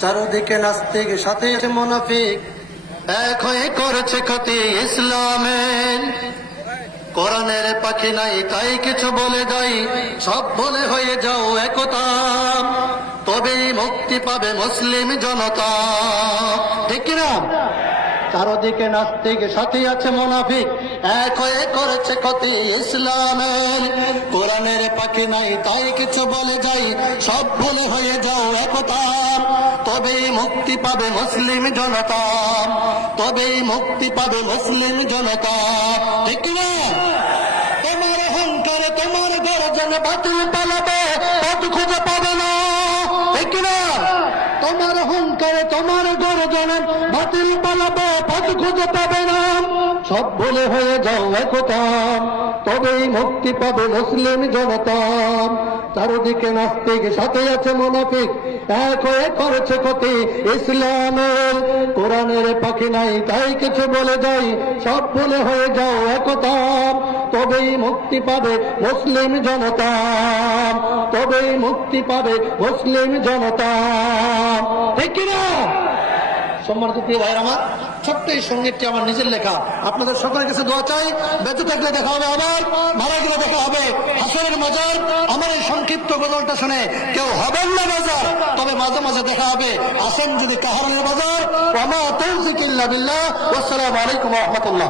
চারদিকে নাস্তিক, সাথে মোনাফিক। এক হয়ে করেছে ক্ষতি ইসলামের। কোরআনের পাখি নাই, তাই কিছু বলে যাই। সব বলে হয়ে যাও একতা। তবেই মুক্তি পাবে মুসলিম জনতা। ঠিক কিনা? চারোদিকে নাস্তিক, সাথে আছে মোনাফিক। এক হয়ে করেছে ক্ষতি ইসলামের। কোরআনের পাখি নাই, তাই কিছু বলে যাই, সব ভুলে হয়ে যাও একতা। তবেই মুক্তি পাবে মুসলিম জনতা। তবেই মুক্তি পাবে মুসলিম জনতা। ঠিক না তোমার অহংকার, তোমার গর্জন বাতিল পালাবে, পথ খুঁজে পাবে না। ঠিক না তোমার অহংকারে, তোমার গর্জন বাতিল পালাবে, পথ খুঁজে পাবে না। সব ভুলে হয়ে যাও একতা তবেই মুক্তি পাবে মুসলিম জনতা চারদিকে নাস্তিক, সাথে আছে মোনাফিক, এক হয়ে করেছে ক্ষতি ইসলামের। কোরআনের পাখি নাই, তাই কিছু বলে যাই সব ভুলে হয়ে যাও একতা তবেই মুক্তি পাবে মুসলিম জনতা তবেই মুক্তি পাবে মুসলিম জনতা ঠিক কিনা? সম্মানিত প্রিয় ভাইয়ের আমার, ছোট্ট এই সঙ্গীতটি আমার নিজের লেখা। আপনাদের সকলের কাছে দোয়া চাই, বেঁচে থাকলে দেখা হবে আবার মারা গেলে দেখা হবে। হাসনের মজার, আমার এই সংক্ষিপ্ত গজলটা শুনে কেউ হবেন না বাজার, তবে মাঝে মাঝে দেখা হবে। আসেন যদি কাহারের বাজার। ওমা তৌফিক ইল্লা বিল্লাহ। আলাইকুম রাহমাতুল্লাহ।